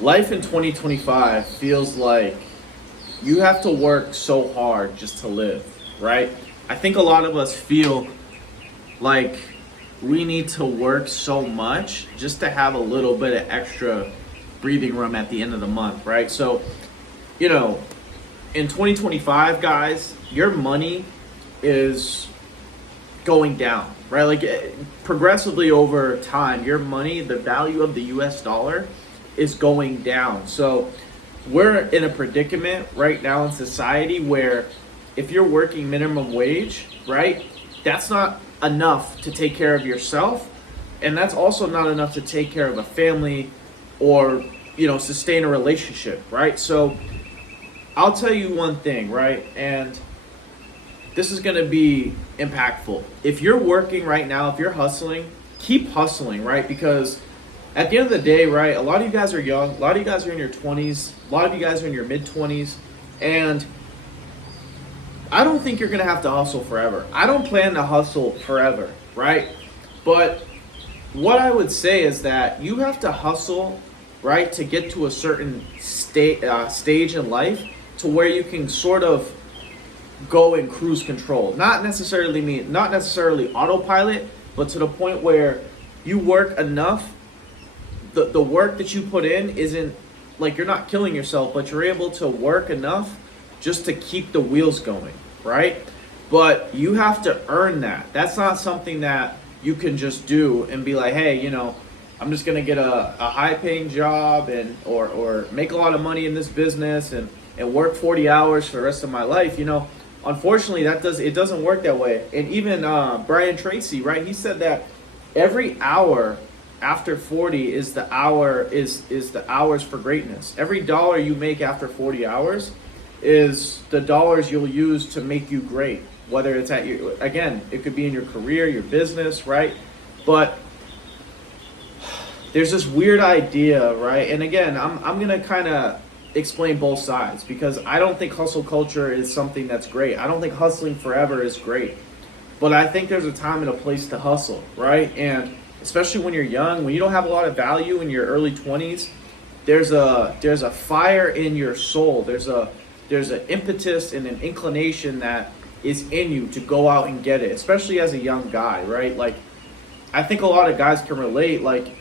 Life in 2025 feels like you have to work so hard just to live, right? I think a lot of us feel like we need to work so much just to have a little bit of extra breathing room at the end of the month, right? So, you know, in 2025, guys, your money is going down, right? Like progressively over time, your money, the value of the US dollar is going down. So we're in a predicament right now in society where if you're working minimum wage, right, that's not enough to take care of yourself. And that's also not enough to take care of a family or, sustain a relationship, right? So I'll tell you one thing, right? And this is going to be impactful. If you're working right now, if you're hustling, keep hustling, right? Because at the end of the day, right, a lot of you guys are young, a lot of you guys are in your 20s, a lot of you guys are in your mid 20s, and I don't think you're going to have to hustle forever. I don't plan to hustle forever, right? But what I would say is that you have to hustle, right, to get to a certain stage in life to where you can sort of go in cruise control. Not necessarily autopilot, but to the point where you work enough. The work that you put in isn't like you're not killing yourself, but you're able to work enough just to keep the wheels going, right? But you have to earn that. That's not something that you can just do and be like, hey, I'm just gonna get a high paying job and or make a lot of money in this business and work 40 hours for the rest of my life. Unfortunately, it doesn't work that way. And even Brian Tracy, right? He said that every hour after 40 is the hours for greatness. Every dollar you make after 40 hours is the dollars you'll use to make you great. Whether it's it could be in your career, your business, right? But there's this weird idea, right? And again, I'm gonna kind of explain both sides because I don't think hustle culture is something that's great. I don't think hustling forever is great. But I think there's a time and a place to hustle, right? And especially when you're young, when you don't have a lot of value in your early 20s, there's a fire in your soul. There's an impetus and an inclination that is in you to go out and get it, especially as a young guy, right? Like, I think a lot of guys can relate. Like,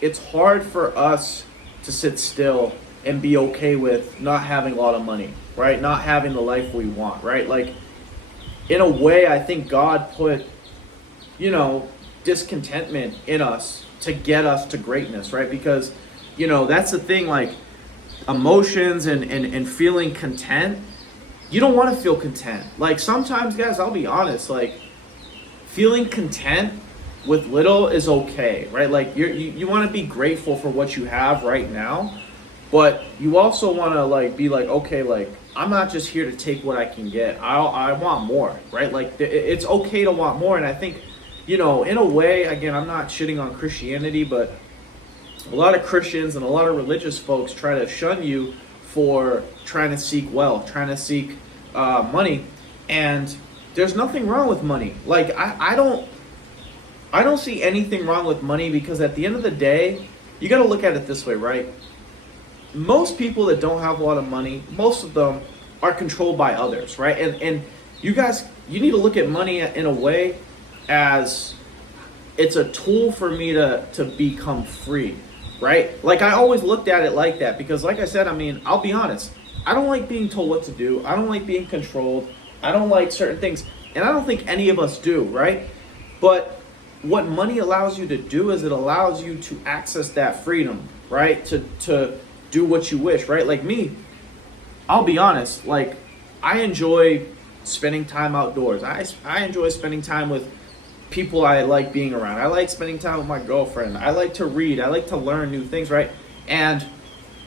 it's hard for us to sit still and be okay with not having a lot of money, right? Not having the life we want, right? Like, in a way, I think God put, discontentment in us to get us to greatness, right? Because, that's the thing, like, emotions and feeling content, you don't want to feel content. Like, sometimes, guys, I'll be honest, like, feeling content with little is okay, right? Like, you want to be grateful for what you have right now, but you also want to, like, be like, okay, like, I'm not just here to take what I can get. I want more, right? Like, it's okay to want more. And I think, in a way, again, I'm not shitting on Christianity, but a lot of Christians and a lot of religious folks try to shun you for trying to seek wealth, trying to seek money. And there's nothing wrong with money. Like, I don't see anything wrong with money because at the end of the day, you got to look at it this way, right? Most people that don't have a lot of money, most of them are controlled by others, right? And you guys, you need to look at money in a way as it's a tool for me to become free, right? Like, I always looked at it like that because, like I said, I'll be honest, I don't like being told what to do. I don't like being controlled. I don't like certain things. And I don't think any of us do, right? But what money allows you to do is it allows you to access that freedom, right? To do what you wish, right? Like me, I'll be honest, like, I enjoy spending time outdoors. I enjoy spending time with people I like being around. I like spending time with my girlfriend. I like to read. I like to learn new things, right? And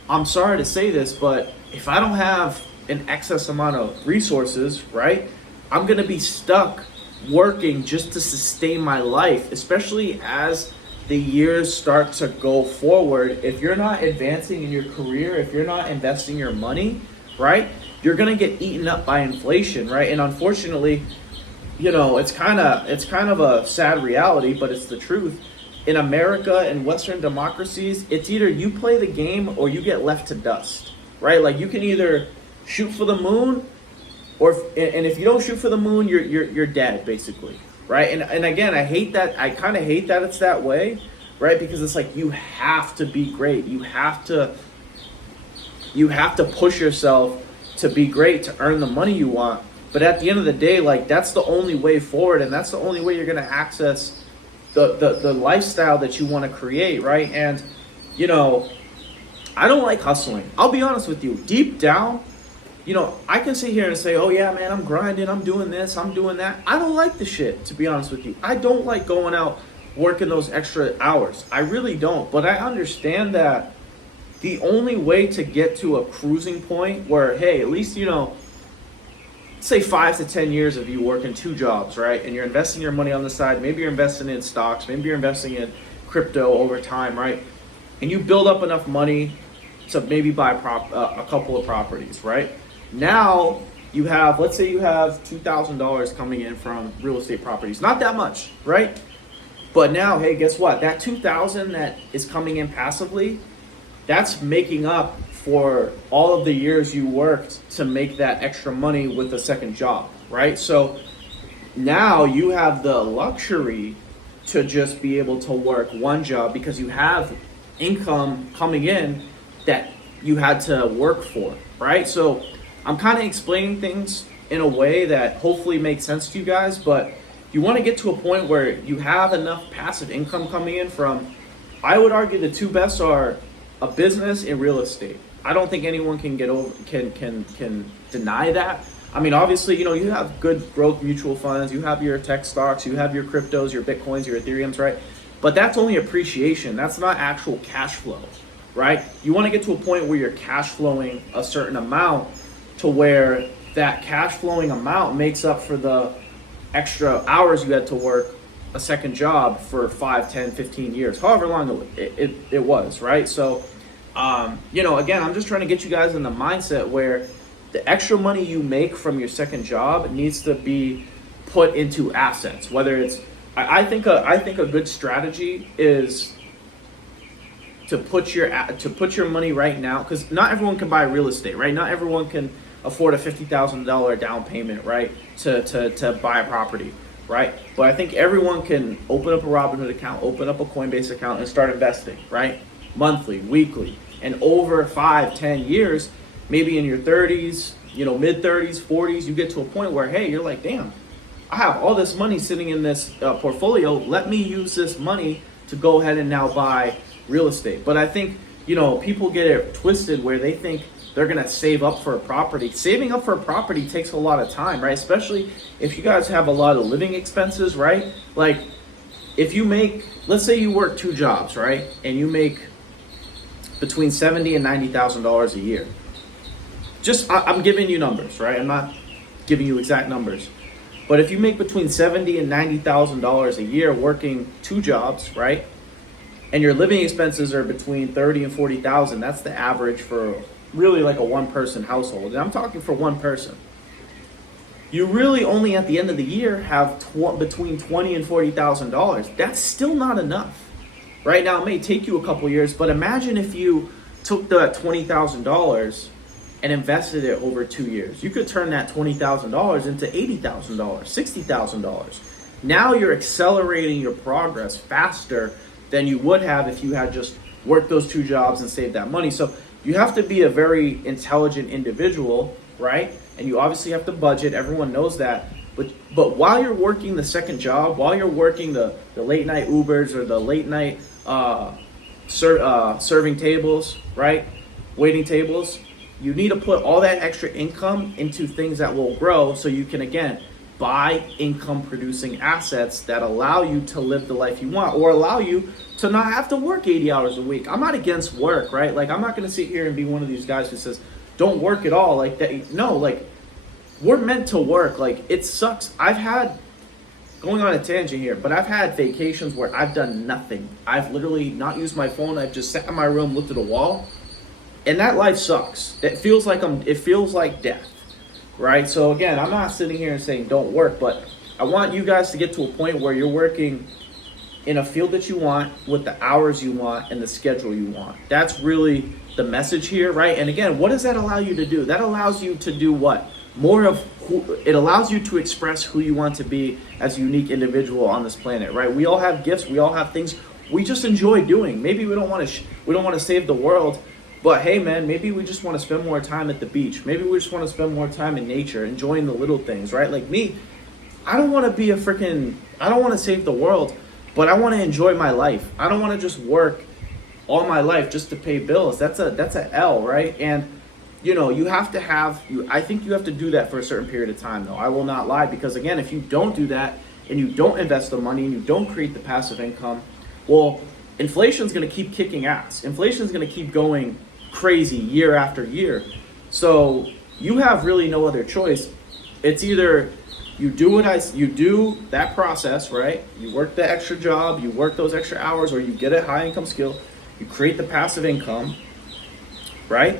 I'm sorry to say this, but if I don't have an excess amount of resources, right, I'm going to be stuck working just to sustain my life, especially as the years start to go forward. If you're not advancing in your career, if you're not investing your money, right, you're going to get eaten up by inflation, right? And unfortunately, it's kind of a sad reality, but it's the truth. in America and Western democracies, it's either you play the game or you get left to dust, right? Like you can either shoot for the moon, and if you don't shoot for the moon, you're dead basically, right? And again, I hate that. I kind of hate that it's that way, right? Because it's like you have to be great. You have to push yourself to be great to earn the money you want. But at the end of the day, like that's the only way forward, and that's the only way you're gonna access the lifestyle that you want to create, right? And you know, I don't like hustling. I'll be honest with you. Deep down, you know, I can sit here and say, oh yeah, man, I'm grinding, I'm doing this, I'm doing that. I don't like the shit, to be honest with you. I don't like going out working those extra hours. I really don't. But I understand that the only way to get to a cruising point where, hey, at least, you know, say 5 to 10 years of you working 2 jobs, right? And you're investing your money on the side. Maybe you're investing in stocks. Maybe you're investing in crypto over time, right? And you build up enough money to maybe buy a couple of properties, right? Now you have, let's say you have $2,000 coming in from real estate properties. Not that much, right? But now, hey, guess what? That $2,000 that is coming in passively, that's making up for all of the years you worked to make that extra money with a second job, right? So now you have the luxury to just be able to work one job because you have income coming in that you had to work for, right? So I'm kind of explaining things in a way that hopefully makes sense to you guys, but you want to get to a point where you have enough passive income coming in from, I would argue the two best are a business and real estate. I don't think anyone can can deny that. I mean, obviously, you know, you have good growth mutual funds, you have your tech stocks, you have your cryptos, your Bitcoins, your Ethereums, right? But that's only appreciation. That's not actual cash flow, right? You want to get to a point where you're cash flowing a certain amount to where that cash flowing amount makes up for the extra hours you had to work a second job for 5, 10, 15 years, however long it was, right? So, you know, again, I'm just trying to get you guys in the mindset where the extra money you make from your second job needs to be put into assets. Whether it's, I think a good strategy is to put your money right now, because not everyone can buy real estate, right? Not everyone can afford a $50,000 down payment, right, to buy a property, right? But I think everyone can open up a Robinhood account, open up a Coinbase account, and start investing, right? Monthly, weekly, and over 5, 10 years, maybe in your 30s, you know, mid 30s, 40s, you get to a point where, hey, you're like, damn, I have all this money sitting in this portfolio. Let me use this money to go ahead and now buy real estate. But I think, you know, people get it twisted where they think they're going to save up for a property. Saving up for a property takes a lot of time, right? Especially if you guys have a lot of living expenses, right? Like if you make, let's say you work 2 jobs, right? And you make between $70,000 and $90,000 a year. Just, I'm giving you numbers, right? I'm not giving you exact numbers. But if you make between $70,000 and $90,000 a year working 2 jobs, right? And your living expenses are between $30,000 and $40,000, that's the average for really like a one-person household. And I'm talking for one person. You really only at the end of the year have between $20,000 and $40,000. That's still not enough. Right now, it may take you a couple years, but imagine if you took the $20,000 and invested it over 2 years. You could turn that $20,000 into $80,000, $60,000. Now you're accelerating your progress faster than you would have if you had just worked those 2 jobs and saved that money. So you have to be a very intelligent individual, right? And you obviously have to budget. Everyone knows that. But while you're working the second job, while you're working the late night Ubers or the late night serving tables, right? Waiting tables, you need to put all that extra income into things that will grow so you can, again, buy income producing assets that allow you to live the life you want or allow you to not have to work 80 hours a week. I'm not against work, right? Like, I'm not going to sit here and be one of these guys who says, don't work at all. Like that. No, like, we're meant to work. Like, it sucks. I've had, going on a tangent here, but I've had vacations where I've done nothing. I've literally not used my phone. I've just sat in my room, looked at a wall, and that life sucks. It feels like death, right? So again, I'm not sitting here and saying don't work, but I want you guys to get to a point where you're working in a field that you want, with the hours you want, and the schedule you want. That's really the message here, right? And again, what does that allow you to do? That allows you to do what? More of who, it allows you to express who you want to be as a unique individual on this planet, right? We all have gifts, we all have things we just enjoy doing. Maybe we don't want to we don't want to save the world, but hey man, maybe we just want to spend more time at the beach. Maybe we just want to spend more time in nature, enjoying the little things, right? Like me, I don't want to be I don't want to save the world, but I want to enjoy my life. I don't want to just work all my life just to pay bills. That's a L, right? And you have to I think you have to do that for a certain period of time though. I will not lie, because again, if you don't do that and you don't invest the money and you don't create the passive income, well, inflation's going to keep kicking ass. Inflation's going to keep going crazy year after year. So you have really no other choice. It's either you do that process, right? You work the extra job, you work those extra hours, or you get a high income skill, you create the passive income, right?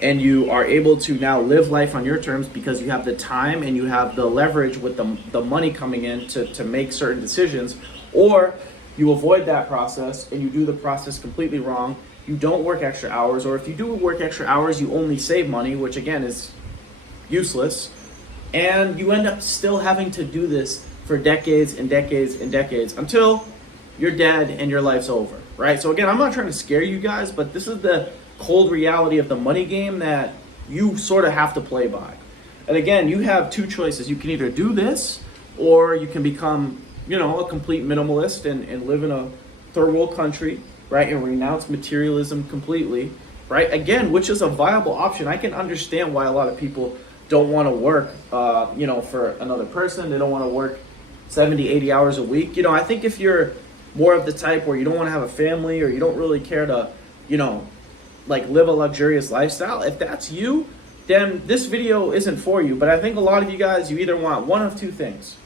And you are able to now live life on your terms because you have the time and you have the leverage with the money coming in to make certain decisions. Or you avoid that process and you do the process completely wrong. You don't work extra hours, or if you do work extra hours, you only save money, which again is useless. And you end up still having to do this for decades and decades and decades until you're dead and your life's over, right? So again, I'm not trying to scare you guys, but this is the cold reality of the money game that you sort of have to play by. And again, you have two choices. You can either do this, or you can become, a complete minimalist and live in a third world country, right? And renounce materialism completely, right? Again, which is a viable option. I can understand why a lot of people don't want to work, for another person. They don't want to work 70, 80 hours a week. I think if you're more of the type where you don't want to have a family, or you don't really care to, live a luxurious lifestyle, if that's you, then this video isn't for you. But I think a lot of you guys, you either want one of two things.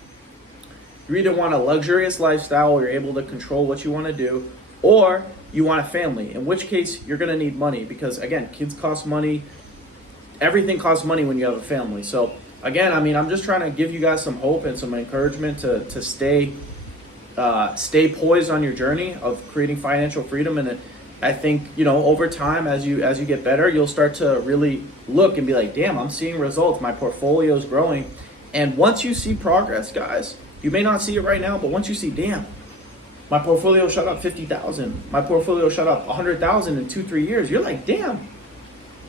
You either want a luxurious lifestyle where you're able to control what you want to do, or you want a family, in which case you're going to need money, because again, kids cost money. Everything costs money when you have a family. So again, I'm just trying to give you guys some hope and some encouragement to stay poised on your journey of creating financial freedom. And I think, over time, as you get better, you'll start to really look and be like, damn, I'm seeing results. My portfolio is growing. And once you see progress, guys, you may not see it right now, but once you see, damn, my portfolio shot up 50,000, my portfolio shot up 100,000 in 2-3 years, you're like, damn,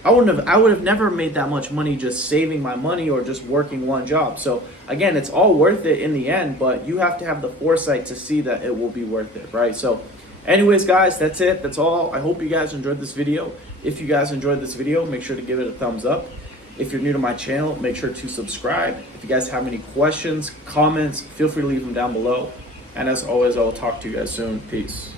I would have never made that much money just saving my money or just working one job. So again, it's all worth it in the end, but you have to have the foresight to see that it will be worth it, right? So anyways, guys, that's it. That's all. I hope you guys enjoyed this video. If you guys enjoyed this video, make sure to give it a thumbs up. If you're new to my channel, make sure to subscribe. If you guys have any questions, comments, feel free to leave them down below. And as always, I will talk to you guys soon. Peace.